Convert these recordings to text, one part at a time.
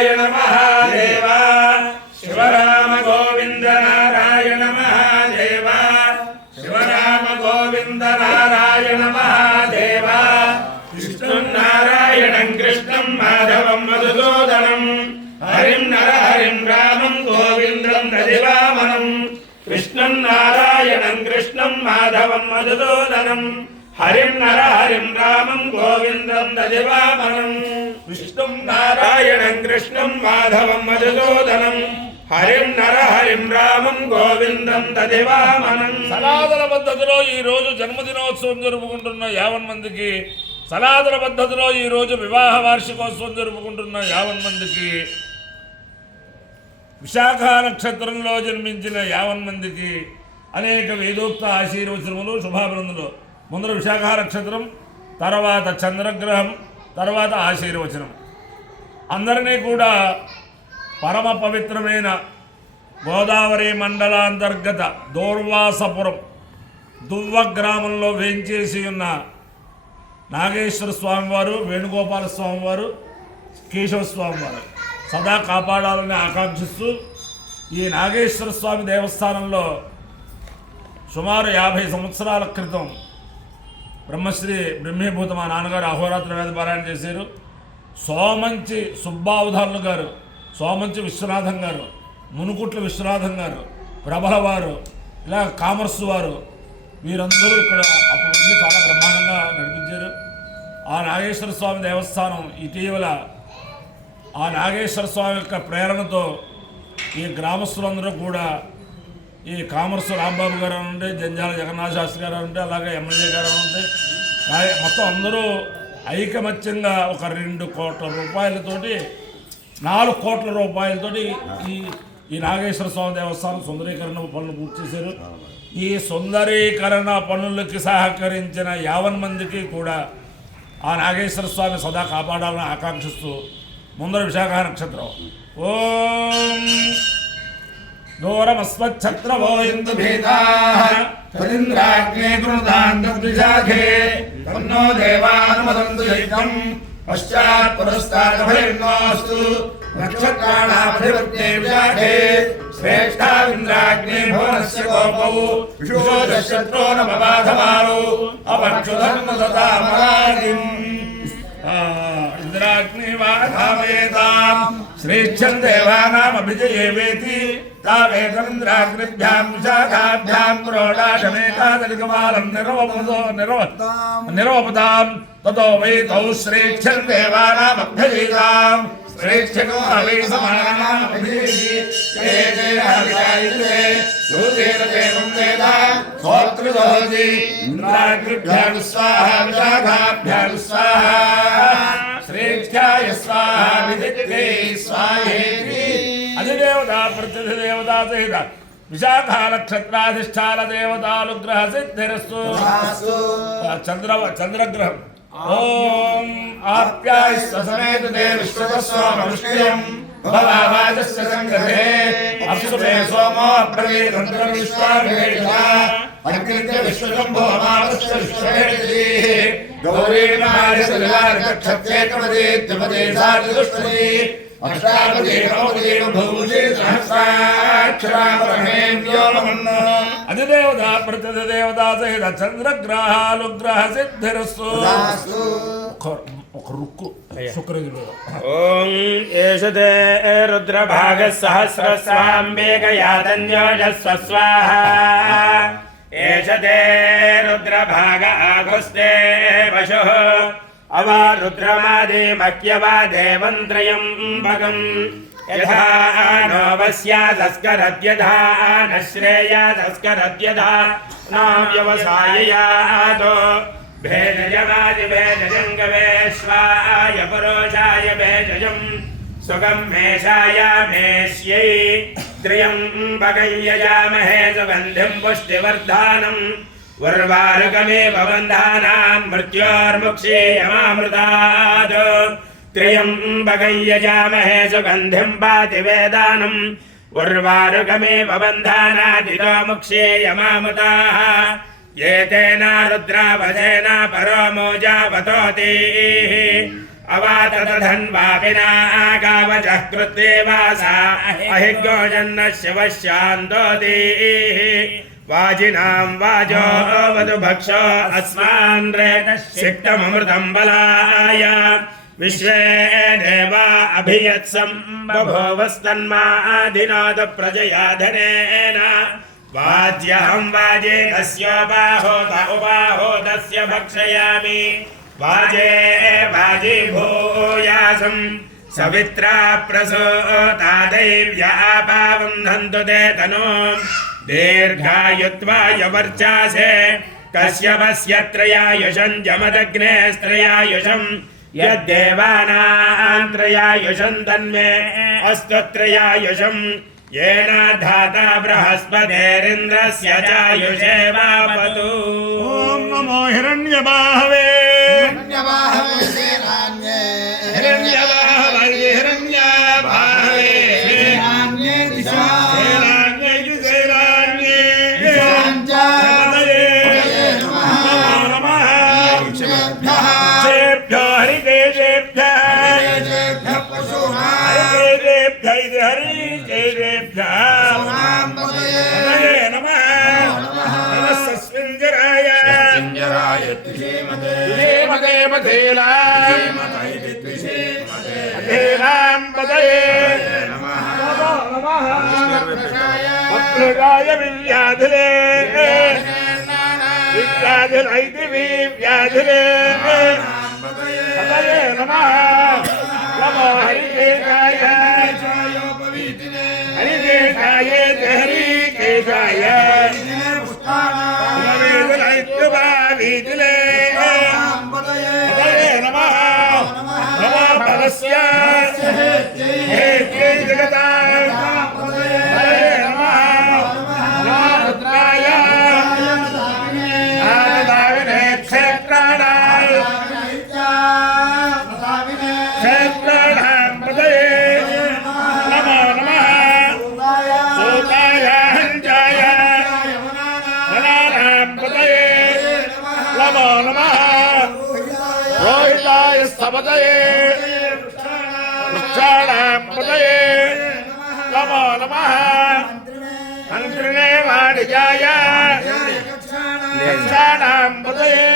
నారాయణ మహాదేవ శివరామ గోవింద నారాయణ మహాదేవ శివరామ గోవింద నారాయణ మహాదేవ విష్ణుం నారాయణం కృష్ణం మాధవం మధుసూదనం హరిం నరహరిం రామం గోవిందం దదివామనం విష్ణుం నారాయణం కృష్ణం మాధవం మధుసూదనం హరిం నరహరిం రామం గోవిందం దదివామనం విష్ణుం నారాయణం కృష్ణం మాధవం మధుసూదనం హరిం నరహరిం రామం గోవిందం దదివామనం. సనాతన పద్ధతిలో ఈ రోజు జన్మదినోత్సవం జరుపుకుంటున్న 50 మందికి, సనాతన పద్ధతిలో ఈ రోజు వివాహ వార్షికోత్సవం జరుపుకుంటున్న 50 మందికి, విశాఖ నక్షత్రంలో జన్మించిన 50 మందికి అనేక వేదోక్త ఆశీర్వచనములు, శుభాభినందనలు. ముందర విశాఖ నక్షత్రం, తర్వాత చంద్రగ్రహం, తర్వాత ఆశీర్వచనం. అందరినీ కూడా పరమ పవిత్రమైన గోదావరి మండలాంతర్గత దూర్వాసపురం దువ్వ గ్రామంలో వేంచేసి ఉన్న నాగేశ్వర స్వామివారు, వేణుగోపాల స్వామివారు, కేశవ స్వామివారు సదా కాపాడాలని ఆకాంక్షిస్తూ ఈ నాగేశ్వర స్వామి దేవస్థానంలో సుమారు 50 సంవత్సరాల క్రితం బ్రహ్మశ్రీ బ్రహ్మీభూత మా నాన్నగారు అహోరాత్ర వేద పారాయణ చేశారు. సోమంచి సుబ్బావధానులు గారు, సోమంచి విశ్వనాథం గారు, మునుకుట్ల విశ్వనాథం గారు, ప్రభల వారు, ఇలా కామర్సు వారు, వీరందరూ ఇక్కడ అప్పుడు ఉండి చాలా బ్రహ్మాండంగా నడిపించారు. ఆ నాగేశ్వర స్వామి దేవస్థానం ఇటీవల ఆ నాగేశ్వర స్వామి యొక్క ప్రేరణతో ఈ గ్రామస్తులందరూ కూడా ఈ కామర్సు రాంబాబు గారు ఉంటే, జంజాల జగన్నాథ శాస్త్రి గారు ఉంటే, అలాగే ఎమ్మెల్యే గారు ఉంటే, మొత్తం అందరూ ఐకమత్యంగా ఒక 2 కోట్ల రూపాయలతోటి 4 కోట్ల రూపాయలతోటి ఈ నాగేశ్వర స్వామి దేవస్థానం సుందరీకరణ పనులు పూర్తి చేశారు. ఈ సుందరీకరణ పనులకి సహకరించిన 50 మందికి కూడా ఆ నాగేశ్వర స్వామి సదా కాపాడాలని ఆకాంక్షిస్తూ ముందర విశాఖ నక్షత్రం ఓం దూరమస్వచ్ఛత్రవో ఇందు భేదాః తదింద్రాగ్నే కృణాంతద్విశాఖే తన్నో దేవానుమదంతు యజ్ఞం పశ్చాత్ పురస్తాదభయన్నోస్తు నక్షత్రాణాధిపత్యే విశాఖే శ్రేష్ఠావింద్రాగ్నే భువనస్య గోపౌ విశోధశత్రో నమబాధమానో అపక్షుధర్మదతామరాజిం ఇంద్రాగ్నివాధావేతాం శ్రేష్ఠం దేవానామభిజయేవేతి తావేతమింద్రాగ్నిభ్యాం విశాఖాభ్యాం ప్రోడాశమేకాదలికమాలం నిరవపదాం తతో వై తౌ శ్రేష్ఠం దేవానామభ్యజేతాం శ్రేష్ఠకో అవై సమానామభిజేతి శ్రోత్రుదోజి ఇంద్రాగ్నిభ్యాం స్వాహా విశాఖాభ్యాం స్వాహా శ్రేష్ఠాయ స్వాహా విదిత్యై స్వాహేతి. అధిదేవత ప్రతిదేవతా సహిత విశాఖ నక్షత్రాధిష్టాన దేవతానుగ్రహ సిద్ధిరస్తు. చంద్రగ్రహం ఓం ఆప్యాయస్వ సమేత దేవిశ్వస్వామృష్యం భవావాజస్య సంగ్రహే అప్సుమే సోమో అబ్రవీతంత్రం విశ్వాభిషేషా అగ్నిత్య విశ్వశంభో మావస్య విశ్వవేది గౌరీమాయసలిలారక్షత్యేకపదే త్రిపదే సార్ధదుష్పదే అష్టాపదే నవపదే భూషే సహస్రాక్షరామరహేం వ్యోమమన్న. అధిదేవత ప్రతిదేవతా సహిత చంద్రగ్రహాలుగ్రహ సిద్ధిరస్సు. ఒక రుక్కు శుక్రజుడు ఓం ఏషతే రుద్రభాగ సహస్రస్వాంబేకయాతన్యోజస్వ స్వాహా ఏషతే రుద్రభాగ ఆఘుస్తే పశుః అవా రుద్రమాదే మహ్యవా దేవం త్రయం భగం యథా నో వస్యాదస్కరద్యథా నశ్రేయాదస్కరద్యథా నా వ్యవసాయయాదో భేజయమాది భేజయం గవేశ్వాయ పురోషాయ భేజయం సుగం మేషాయ మేష్యై త్రయం భగం యజామహే సుగంధిం పుష్టివర్ధానం ఉర్వారుకమేవ బంధానాం మృత్యోర్ముక్షీయమామృతాద్ త్రయం భగం యజామహే సుగంధిం పాతి వేదానం ఉర్వారుకమేవ బంధానాదితో ముక్షీయమామృతాః ఏతేన రుద్రావధేన పరో మోజావతోతి अवाततधन्वापिनागावचः कृत्येवासा अहिर्गोजन्नस्य वश्यान्तोतिः वाजिनां वाजो वधुभक्षो अस्मान् रेतसिक्तममृतं बलाय विश्वे देवा अभियत्सं बभूवस्तन्मादिनाद प्रजया धनेन वाज्यहं वाजे तस्योपाहोत उपाहोतस्य भक्षयामि वाजे वाजे भूयासं सवित्रा प्रसूता दैव्या पावन्धन्तु ते तनूं दीर्घायुत्वाय वर्चासे कश्यपस्य त्रयायुषं जमदग्ने त्रयायुषं यद्देवानां त्रयायुषं तन्मे अस्तु त्रयायुषं येन धाता बृहस्पतिरिन्द्रस्य चायुषे वापतु। ॐ नमो हिरण्यबाहवे विव्याधिले विव्याधिले नमः नमो हरिकेशाय हरिकेशाय हरिकेशाय वीतिले नमः नमो भगस्य जगता वृक्षाणां पतये नमो नमः मन्त्रिणे वाणिजाय वृक्षाणां पतये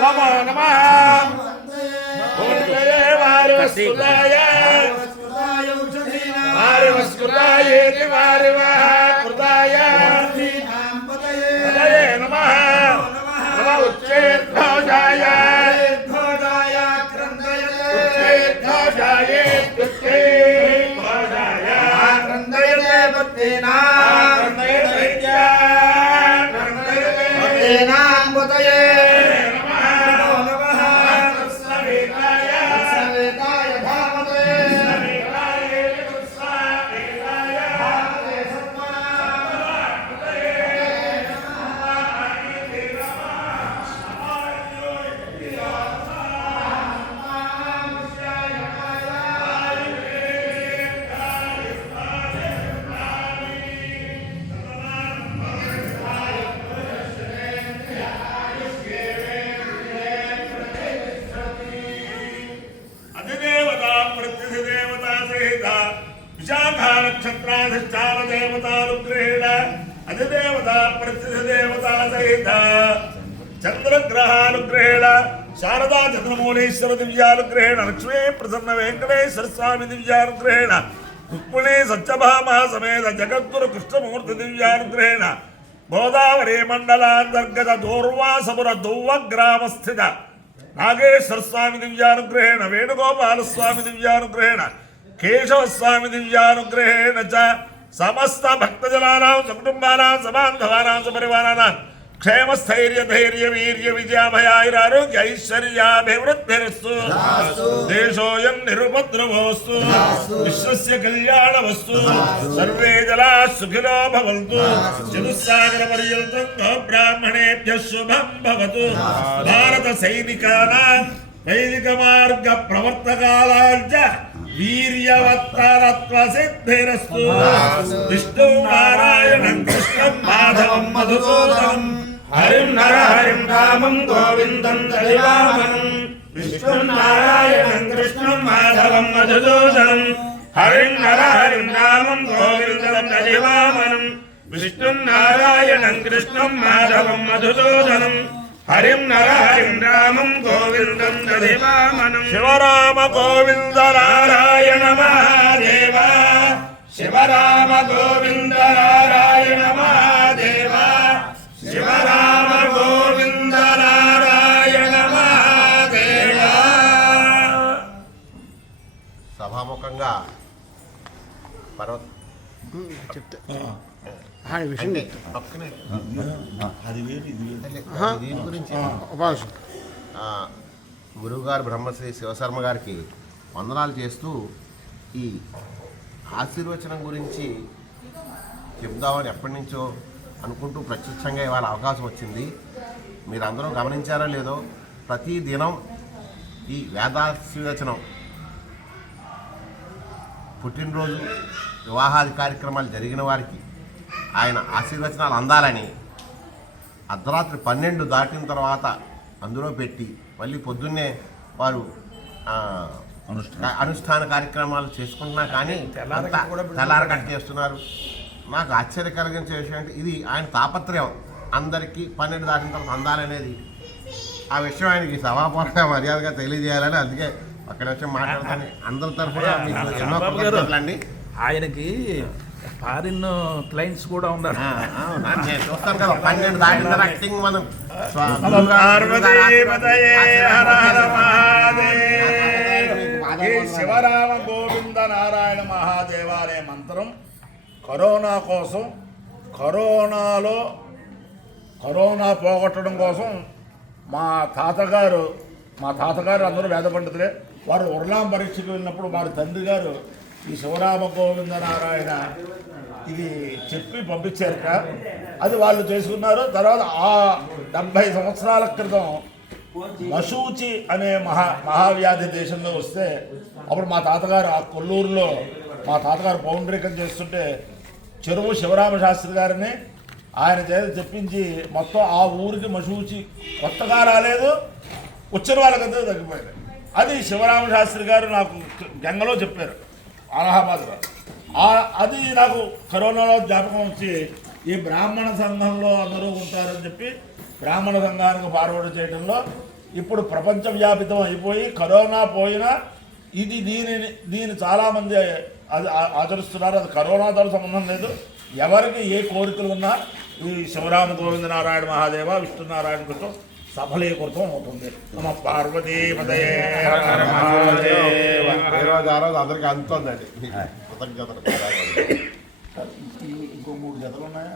नमो नमः वारिवस्कृताय वारिवस्कृतायेति वारिवस्कृताय पतये नमः नमः उच्चैर्घोषाय नक्षत्राधिष्ठान देवतानुग्रहेण अधिदेवता प्रतिदेवता सहित चंद्रग्रहानुग्रहेण शारदा चंद्रमौलेश्वर दिव्यानुग्रहेण लक्ष्मी प्रसन्न वेंकटेश्वर स्वामी दिव्यानुग्रहेण रुक्मिणी सत्यभामा समेत जगद्गुरु कृष्णमूर्ति दिव्यानुग्रहेण गोदावरी मंडलांतर्गत दूर्वासपुर दुव्व ग्राम स्थित नागेश्वर स्वामी दिव्यानुग्रहेण वेणुगोपाल स्वामी दिव्यानुग्रहेण केशव स्वामी दिव्यानुग्रहेण च समस्त भक्तजनानां सकुटुंबानां सबान्धवानां सपरिवाराणां क्षेमस्थैर्य धैर्य वीर्य विजयाभयारोग्य ऐश्वर्याभिवृद्धिरस्तु देशोऽयं निरुपद्रवोऽस्तु विश्वस्य कल्याणमस्तु सर्वे जनाः सुखिनो भवन्तु चतुस्सागरपर्यन्तं गोब्राह्मणेभ्यः शुभं भवतु भारत सैनिकानां वैदिक मार्ग प्रवर्तकालाञ्च वीर्यवत्तरत्व सिद्धिरस्तु विष्णु नारायणं कृष्णं माधवं मधुसूदनं हरिं नरहरिं रामं गोविन्दं दलिवामनं విష్ణుం నారాయణం కృష్ణం మాధవం మధుసూదనం హరిం నరహరిం రామం గోవిందం దదివామనం విష్ణుం నారాయణం కృష్ణం మాధవం మధుసూదనం హరిం నరహరిం రామం గోవిందం దదివామనం శివరామ గోవింద నారాయణ మహాదేవ శివరామ గోవింద నారాయణ మహాదేవ శివరామ గోవింద నారాయణ మహాదేవ. సభాముఖంగా పర్వత చెప్తే అంటే పక్కనే దీని గురించి గురువుగారు బ్రహ్మశ్రీ శివశర్మ గారికి వందనాలు చేస్తూ ఈ ఆశీర్వచనం గురించి చెప్దామని ఎప్పటి నుంచో అనుకుంటూ ప్రత్యక్షంగా ఇవాళ అవకాశం వచ్చింది. మీరందరూ గమనించారో లేదో, ప్రతి దినం ఈ వేదాశీర్వచనం పుట్టినరోజు వివాహాది కార్యక్రమాలు జరిగిన వారికి ఆయన ఆశీర్వచనాలు అందాలని అర్ధరాత్రి 12 దాటిన తర్వాత అందులో పెట్టి మళ్ళీ పొద్దున్నే వారు అనుష్ఠాన కార్యక్రమాలు చేసుకుంటున్నా కానీ తెల్లార కట్ చేస్తున్నారు. నాకు ఆశ్చర్య కలిగించే విషయం అంటే ఇది ఆయన తాపత్రయం, అందరికీ 12 దాటిన తర్వాత అందాలనేది. ఆ విషయం ఆయనకి సభాపూర్వక మర్యాదగా తెలియజేయాలని అందుకే అక్కడ వచ్చి మాట్లాడతాను. అందరి తరఫున మీకు ఎన్నో కృతజ్ఞతలండి. ఆయనకి ఫారిన్ క్లయింట్స్ కూడా ఉన్నారు. నేను చూస్తాను కదా 12 దాటిన తర్వాత యాక్టింగ్ మనం ఈ శివరామ గోవింద నారాయణ మహాదేవాలయ మంత్రం కరోనా కోసం, కరోనా పోగొట్టడం కోసం మా తాతగారు అందరూ వేద పండితులే. వారు ఉర్లాం పరీక్షకు వెళ్ళినప్పుడు వారి తండ్రి గారు ఈ శివరామ గోవింద నారాయణ ఇది చెప్పి పంపించారట. అది వాళ్ళు చేసుకున్నారు. తర్వాత ఆ 70 సంవత్సరాల క్రితం మశూచి అనే మహావ్యాధి దేశంలో వస్తే అప్పుడు మా తాతగారు ఆ కొల్లూరులో మా తాతగారు పౌండ్రీకం చేస్తుంటే చెరువు శివరామ శాస్త్రి గారిని ఆయన చేత చెప్పించి మొత్తం ఆ ఊరికి మశూచి కొత్తగా రాలేదు, వచ్చిన వాళ్ళకంతా తగ్గిపోయింది. అది శివరామ శాస్త్రి గారు నాకు గంగలో చెప్పారు, అలహాబాద్లో. అది నాకు కరోనాలో జ్ఞాపకం వచ్చి ఈ బ్రాహ్మణ సంఘంలో అందరూ ఉంటారని చెప్పి బ్రాహ్మణ సంఘానికి ఫార్వర్డ్ చేయడంలో ఇప్పుడు ప్రపంచవ్యాపితం అయిపోయి కరోనా పోయినా ఇది దీన్ని చాలామంది అది ఆచరిస్తున్నారు. అది కరోనాతో సంబంధం లేదు. ఎవరికి ఏ కోరికలు ఉన్నా ఈ శివరామ గోవింద నారాయణ మహాదేవ విష్ణునారాయణ కృతం సఫలీకృతం అవుతుంది. నమ పార్వతీ పదయే హర హర మహాదేవ. ఆ రోజు అందరికీ అందుతుందండి. కృతజ్ఞతలు. ఇంకో 3 జతలు ఉన్నాయా?